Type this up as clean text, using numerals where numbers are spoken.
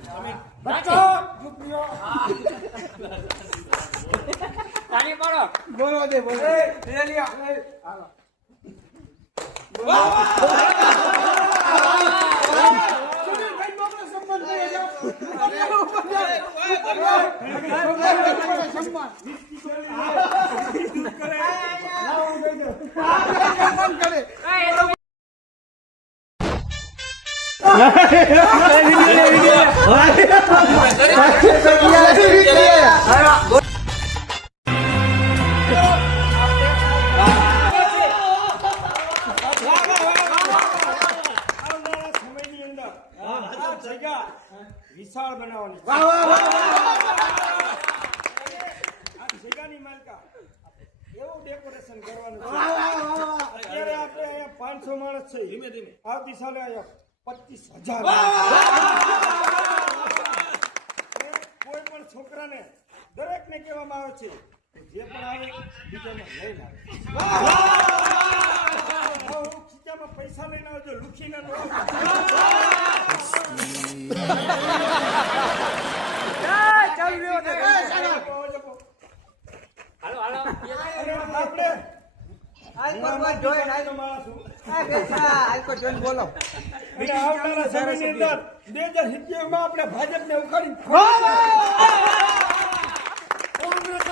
બચ્ચો ચૂપીઓ તાલી પાડો બોલો દે બોલો એ લ્યો હાલો વિશાળ બનાવવાની જગ્યાની માલકા એવું ડેકોરેશન કરવાનું અત્યારે આપણે અહીંયા 500 માણસ છે ધીમે ધીમે આવતી સાલે અહીંયા 25,000 કોઈ પણ છોકરાને દરેક ને કહેવામાં આવે છે જે પણ આવે બીજાને લઈને આવે ખીચામાં પૈસા લઈને આવજો લુખીને ન બોલો 2070 માં આપણે ભાજપને ઉખાડી કોંગ્રેસ